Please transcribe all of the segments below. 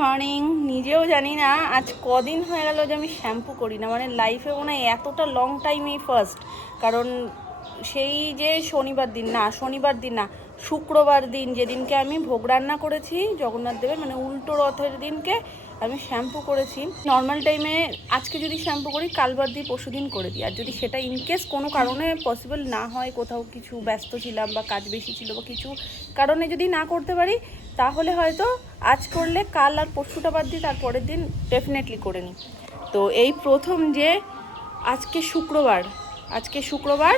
Morning. নিজেও জানি না আজ কদিন হয়ে গেল যে আমি শ্যাম্পু করি না, মানে লাইফে মনে হয় এতটা লং টাইমেই ফার্স্ট। কারণ সেই যে শনিবার দিন না, শুক্রবার দিন যেদিনকে আমি ভোগ রান্না করেছি জগন্নাথ দেবের, মানে উল্টো রথের দিনকে আমি শ্যাম্পু করেছি। নর্মাল টাইমে আজকে যদি শ্যাম্পু করি কাল বাদ দিয়ে পরশু দিন করে দিই। আর যদি সেটা ইনকেস কোনো কারণে পসিবল না হয়, কোথাও কিছু ব্যস্ত ছিলাম বা কাজ বেশি ছিল বা কিছু কারণে যদি না করতে পারি, তাহলে হয়তো আজ করলে কাল আর পরশুটা বাদ দিয়ে তারপরের দিন ডেফিনেটলি করে নিই। তো এই প্রথম যে আজকে শুক্রবার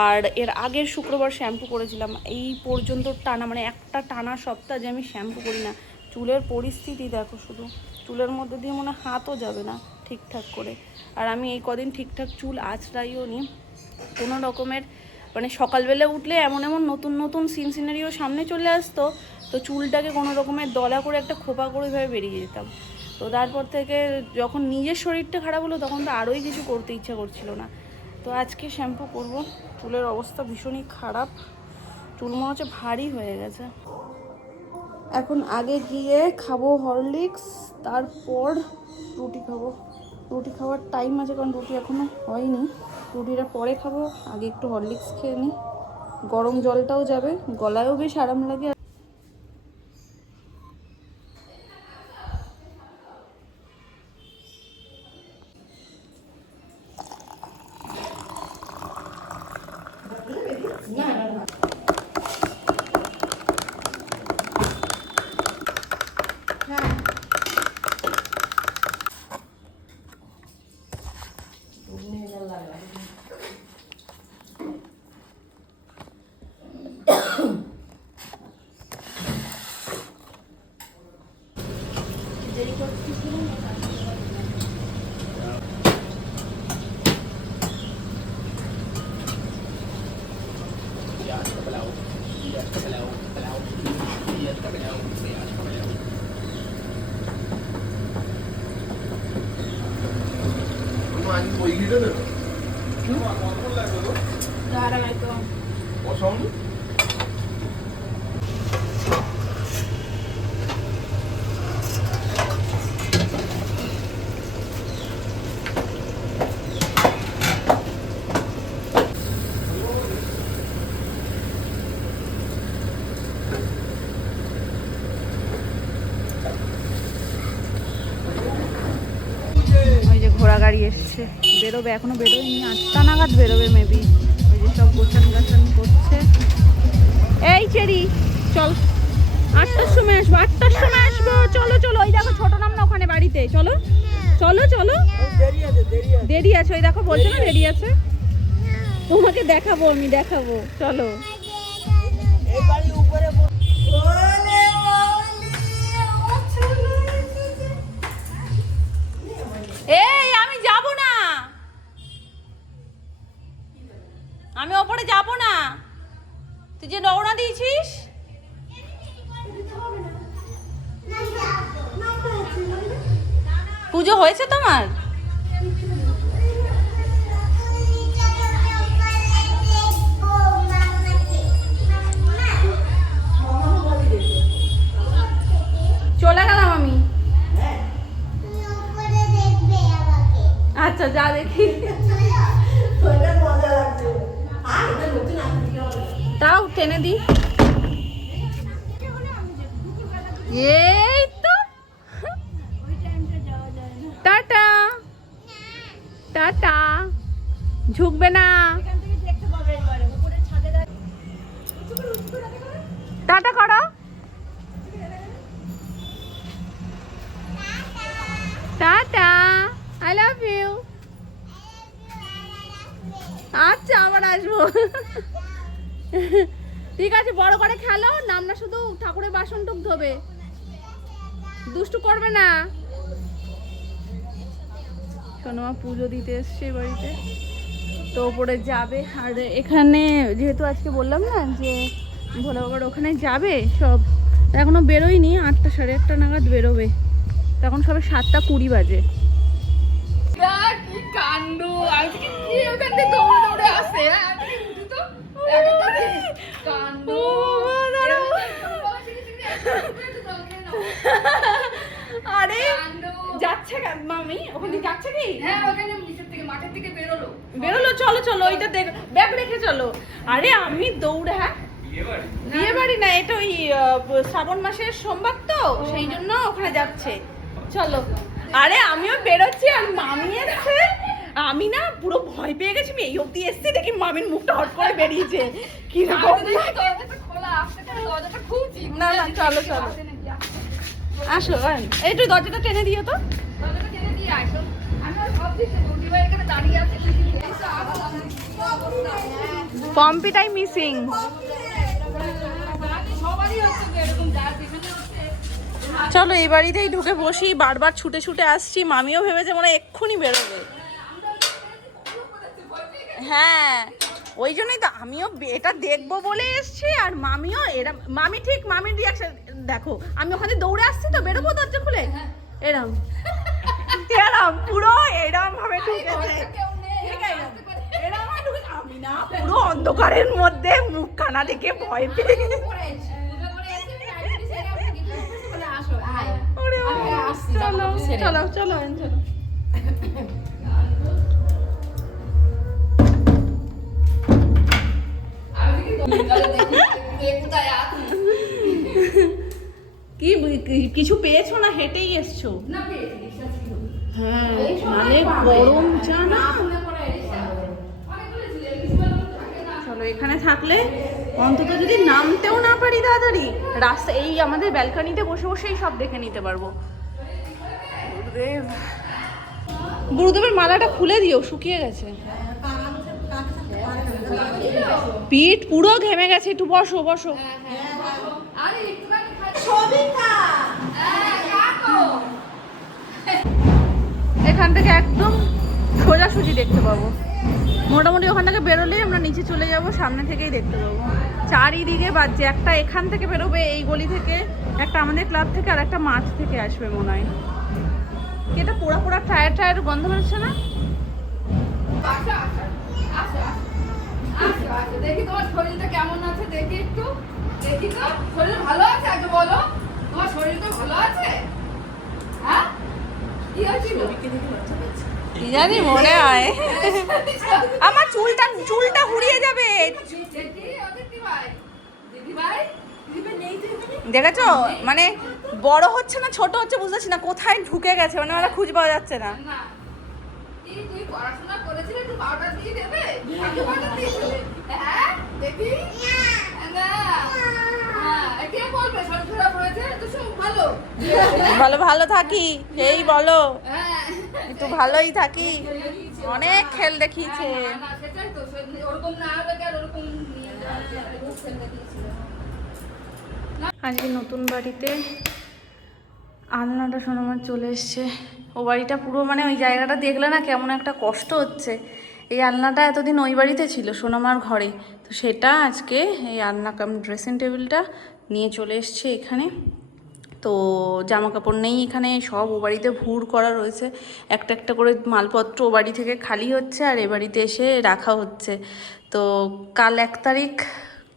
আর এর আগের শুক্রবার শ্যাম্পু করেছিলাম। এই পর্যন্ত টানা, মানে একটা টানা সপ্তাহ যে আমি শ্যাম্পু করি না। চুলের পরিস্থিতি দেখো, শুধু চুলের মধ্যে দিয়ে মনে হাতও যাবে না ঠিকঠাক করে। আর আমি এই কদিন ঠিকঠাক চুল আঁচড়াইও নি কোনো রকমের, মানে সকালবেলা উঠলে এমন নতুন নতুন সিনারিও সামনে চলে আসতো, তো চুলটাকে কোনো রকমের দলা করে একটা খোপা করে ভাবে বেরিয়ে যেতাম। তো তারপর থেকে যখন নিজের শরীরটা খারাপ হলো তখন তো আরোই কিছু করতে ইচ্ছা করছিল না। তো আজকে শ্যাম্পু করব। চুলের অবস্থা ভীষণই খারাপ, চুল মনে হচ্ছে ভারী হয়ে গেছে। এখন আগে গিয়ে খাবো হরলিক্স, তারপর রুটি খাবো। রুটি খাওয়ার টাইম আছে কারণ রুটি এখনও হয়নি, রুটিটা পরে খাবো। আগে একটু হরলিক্স খেয়ে নিই, গরম জলটাও যাবে, গলায়ও বেশ আরাম লাগে। ঘোড়া গাড়ি এসছে, বেরোবে, এখনো বেরোয়নি, 8টা নাগাদ বেরোবে মেবি। ওই যে সব গোছান গাছান করছে। এই চেরি চল, 8টার সময় আসবো, 8টার সময় আসবো, চলো চলো। ওই দেখো ছোট নাম না ওখানে বাড়িতে, চলো চলো চলো। দেরি আছে, ওই দেখো বলছে না দেরি আছে। তোমাকে দেখাবো, আমি দেখাবো, চলো। এই আমি যাব না, আমি ওপরে যাব না। তুই যে রওনা দিয়েছিস, পুজো হয়েছে তোমার? চলে গেলাম আমি। আচ্ছা যা দেখি। তাও টেনে দি। এই তো টাটা টাটা, ঝুঁকবে না। টাটা করো, টাটা, আই লাভ ইউ। আচ্ছা আবার আসবো। ঠিক আছে, বড় করে খেলো, নামনা শুধু ঠাকুরের বাসনটুক ধোবে, দুষ্টু করবে না। সোনামা পুজো দিতে এসছে বাড়িতে, তো ওপরে যাবে। আর এখানে যেহেতু আজকে বললাম না যে ভোলা বাবার ওখানে যাবে সব, এখনো বেরোয়নি, 8টা 8:30 নাগাদ বেরোবে, তখন সবে 7:20 বাজে। কি কাণ্ড, আজকে কি ওখান থেকে দৌড়ে দৌড়ে আসে, কাণ্ড। মামি ওখানে যাচ্ছে কি? হ্যাঁ ওখানে নিচের থেকে মাঠের থেকে বেরোলো। চলো চলো ওইটা দেখ, ব্যাগ রেখে চলো। আরে আমি দৌড়ে, হ্যাঁ বিয়ে বাড়ি না, এটা ওই শ্রাবণ মাসের সোমবার তো সেই জন্য ওখানে যাচ্ছে। চলো। আরে আমিও বেরোচ্ছি আর মামি এসছে, আমি না পুরো ভয় পেয়ে গেছি। আমি এই অবধি এসছি দেখি মামির মুখটা হট করে বেরিয়েছে। কি রকম না না, চলো চলো আসো। একটু দরজাটা টেনে দিও তো। পম্পিটাই মিসিং। চলো এই বাড়িতেই ঢুকে বসি, বারবার ছুটে ছুটে আসছি। মামিও ভেবেছে মনে হয় এক্ষুনি বেরোবে। হ্যাঁ ওই জন্যই তো আমিও এটা দেখবো বলে এসছি, আর মামিও এরম, মামি ঠিক মামির রিয়াকশন দেখো। আমি ওখানে দৌড়ে আসছি তো, বেরোবো দরজা খুলে এরম এরম পুরো এরম ভাবে ঢুকেছে। আমি না পুরো অন্ধকারের মধ্যে মুখ কানা দেখে ভয় পেয়ে চলো চলো চলো চলো। কি কিছু পেয়েছো না হেঁটেই এসছো? হ্যাঁ নালে গরম জানা। চলো এখানে থাকলে অন্তত যদি নামতেও না পারি তাড়াতাড়ি, রাস্তা এই আমাদের ব্যালকনিতে বসে বসেই সব দেখে নিতে পারবো। গুরুদেবের মালাটা খুলে দিও, শুকিয়ে গেছে। পিঠ পুরো ঘেমে গেছে, একটু বসো বসো। এখান থেকে একদম সোজাসুজি দেখতে পাবো। মোটামুটি ওখান থেকে বেরোলেই আমরা নিচে চলে যাব, সামনে থেকেই দেখতে পাবো। চারিদিকে বাজছে, একটা এখান থেকে বেরোবে এই গলি থেকে, একটা আমাদের ক্লাব থেকে, আর একটা মাঠ থেকে আসবে মনে হয়। এটা পোড়া পোড়া টায়ার টায়ার গন্ধ বেরোচ্ছে না? দেখি তোমার শরীরটা কেমন আছে, দেখি একটু দেখি তো। শরীর ভালো আছে আগে বলো, তোমার শরীরটা ভালো আছে? হ্যাঁ কি হয়েছিল? কি জানি মনে হয় আমার চুলটা হুড়িয়ে যাবে। দেখেছো মানে বড় হচ্ছে না ছোট হচ্ছে বুঝতেছি না, কোথায় ঢুকে গেছে মানে আমরা খুঁজে পাওয়া যাচ্ছে না। তুই পড়াশোনা করেছিলি, একটু পাউডার দিয়ে দেবে? আগে পাউডার দিয়েছিলে? হ্যাঁ দেখি না। হ্যাঁ কে বলবে শরীর খারাপ হয়েছে? তো সব ভালো ভালো ভালো থাকি এই বলো। একটু ভালোই থাকি, অনেক খেল দেখিয়েছে। সেটাই তো, ওরকম না হবে আর ওরকম নিয়ে আজকে নতুন বাড়িতে আলনাটা সোনামার চলে এসছে। ও বাড়িটা পুরো মানে ওই জায়গাটা দেখলে না কেমন একটা কষ্ট হচ্ছে। এই আলনাটা এতদিন ওই বাড়িতে ছিল সোনামার ঘরে, তো সেটা আজকে এই আলনা কাম ড্রেসিং টেবিলটা নিয়ে চলে এসছে এখানে। তো জামা কাপড় নেই এখানে, সব ও বাড়িতে ভুর করা রয়েছে। একটা একটা করে মালপত্র ও বাড়ি থেকে খালি হচ্ছে আর এ বাড়িতে এসে রাখা হচ্ছে। তো কাল 1 তারিখ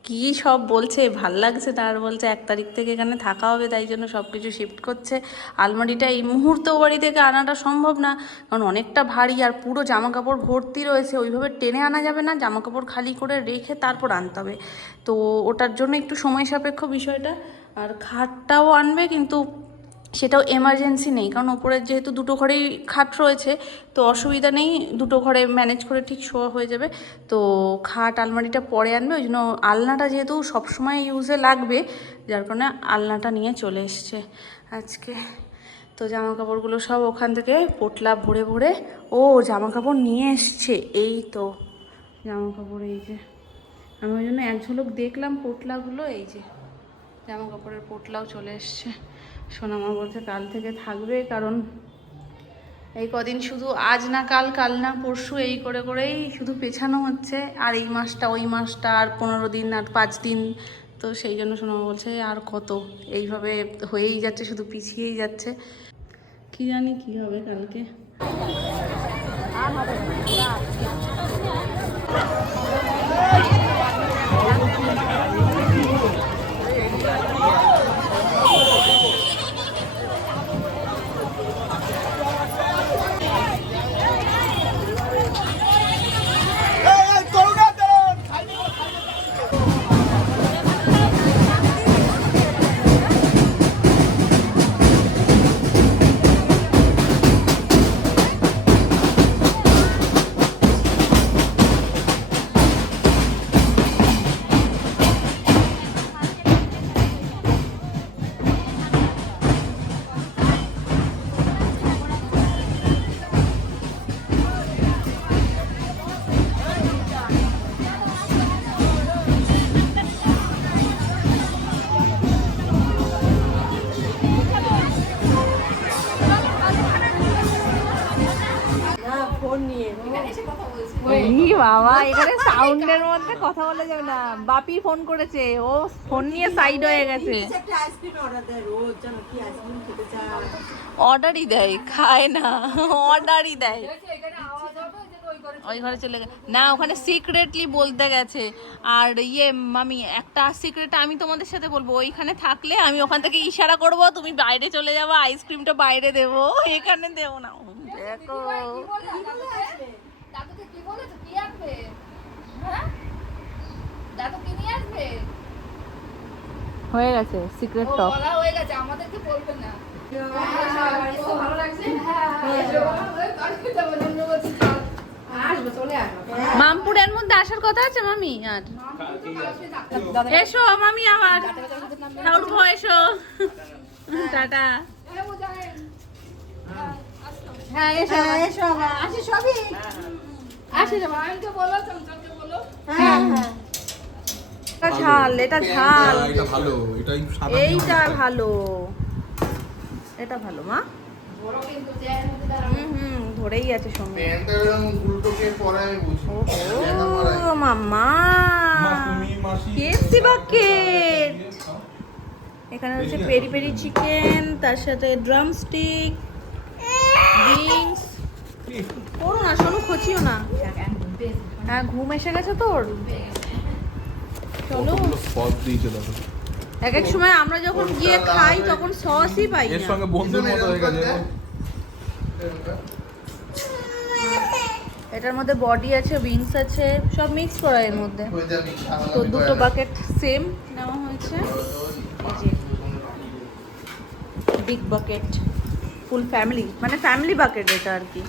কি সব বলছে, ভাল লাগছে তার, বলছে 1 তারিখ থেকে এখানে থাকা হবে, তাই জন্য সব কিছু শিফট করছে। আলমারিটা এই মুহূর্তে ও বাড়ি থেকে আনাটা সম্ভব না, কারণ অনেকটা ভারী আর পুরো জামা কাপড় ভর্তি রয়েছে, ওইভাবে টেনে আনা যাবে না, জামা কাপড় খালি করে রেখে তারপর আনতে হবে। তো ওটার জন্য একটু সময় সাপেক্ষ বিষয়টা। আর খাটটাও আনবে, কিন্তু সেটাও এমার্জেন্সি নেই, কারণ ওপরের যেহেতু 2টো ঘরেই খাট রয়েছে, তো অসুবিধা নেই, 2টো ঘরে ম্যানেজ করে ঠিক শোয়া হয়ে যাবে। তো খাট আলমারিটা পরে আনবে, ওই জন্য আলনাটা যেহেতু সবসময় ইউজে লাগবে, যার কারণে আলনাটা নিয়ে চলে এসছে আজকে। তো জামা কাপড়গুলো সব ওখান থেকে পোটলা ভরে ভরে ও জামা কাপড় নিয়ে এসছে। এই তো জামা কাপড়, এই যে আমি ওই জন্য এক ঝলক দেখলাম পোটলাগুলো, এই যে জামা কাপড়ের পোটলাও চলে এসছে। সোনামা বলছে কাল থেকে থাকবে, কারণ এই কদিন শুধু আজ না কাল, কাল না পরশু, এই করে করেই শুধু পেছানো হচ্ছে। আর এই মাসটা ওই মাসটা, আর 15 দিন আর 5 দিন, তো সেই জন্য সোনামা বলছে আর কত, এইভাবে হয়েই যাচ্ছে, শুধু পিছিয়েই যাচ্ছে। কি জানি কি হবে কালকে। এখানে এসে কথা বলছে ই বাবা, এখানে সাউন্ডের মধ্যে কথা বলা যাবে না। বাপি ফোন করেছে, ও ফোন নিয়ে সাইড হয়ে গেছে। অর্ডারই দেয়, খায় না, অর্ডারই দেয়। এখানে আওয়াজ হবে যে ওই করে ওই ঘরে চলে গেছে না, ওখানে সিক্রেটলি বলতে গেছে। আর ইয়ে মামি, একটা সিক্রেট আমি তোমাদের সাথে বলবো, ওইখানে থাকলে আমি ওখান থেকে ইশারা করব, তুমি বাইরে চলে যাবো, আইসক্রিমটা বাইরে দেবো, এখানে দেবো না। দেখো দাদুকে কি বলেছো, কি আনবে? হ্যাঁ, দাদু কি নিয়ে আসবে? হয়ে গেছে সিক্রেট ও টক। বলা হয়ে গেছে, আমাদেরকে বলবে না। ভালো লাগছে। মামপুরের মধ্যে আসার কথা আছে মামি। আর এসো মামি, আবার উঠবো, এসো, টাটা। হ্যাঁ এসো এসো আবার আসি সবই। আসি যাবো, আমাকে বলো, চমচমকে বলো। হ্যাঁ হ্যাঁ এটা ঝাল, এটা ঝাল, এটা ভালো, এটাই সাদা এইটা ভালো, এটা ভালো মা। বড় কিন্তু চেয়ারের মধ্যে দাঁড়াবো। ধরেই আছে সঙ্গে। প্যান্টটা এরকম উল্টোকে পরে আমি বুঝি। ও মাম্মা, তুমি মাসি কেএফসি বাকেট। এখানে হচ্ছে পেরি পেরি চিকেন, তার সাথে ড্রামস্টিক, উইংস। করো না শোনো, খচিও না। হ্যাঁ, ঘুম এসে গেছে তোর। চলো, সস দিয়েছে দেখো। এক এক সময় আমরা যখন গিয়ে খাই তখন সসই পাই এর না। সঙ্গে বন্ধুর মতো হয়ে গেছে। এটার মধ্যে বডি আছে, উইংস আছে, সব মিক্স করা এর মধ্যে। তো দুটো বাকেট সেম নেওয়া হয়েছে। বিগ বাকেট, ফুল ফ্যামিলি, মানে ফ্যামিলি বাকেট এটা আর কি।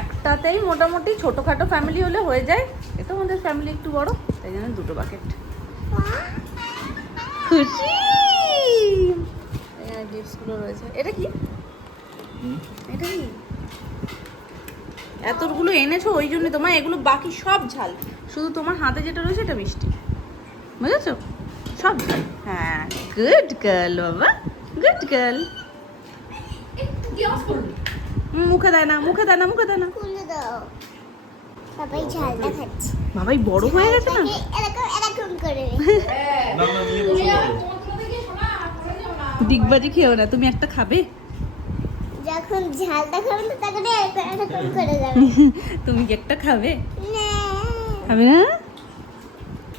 একটাতেই মোটামুটি ছোটোখাটো ফ্যামিলি হলে হয়ে যায়, এটা আমাদের ফ্যামিলি একটু বড়, তাই জন্য দুটো বাকেট। খুশি, এখানে গিফটসগুলো রয়েছে। এটা কি, এটা কি এতগুলো এনেছো? ওই জন্য তোমার এগুলো, বাকি সব ঝাল, শুধু তোমার হাতে যেটা রয়েছে এটা মিষ্টি, বুঝেছো? সব ঝাল। হ্যাঁ, গুড গার্ল বাবা, গুড গার্ল। কি আওয়াজ করলি? মুখে দেয় না, মুখে দেয় না, মুখে দেয় না। খুলে দাও সবাই ঝালটা খাচ্ছে বাবাই বড় হয়ে গেছে না। এরকম এরকম করে না না নিয়ে তুমি বসো। আর তোমার দিকে শোনা, পড়ে যাও না। ডিগবাজি খেও না, তুমি একটা খাবে? যখন ঝালটা খাবেন তো তখন এরকম করে যাবে তুমি কি একটা খাবে? না খাবে না?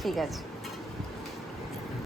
ঠিক আছে।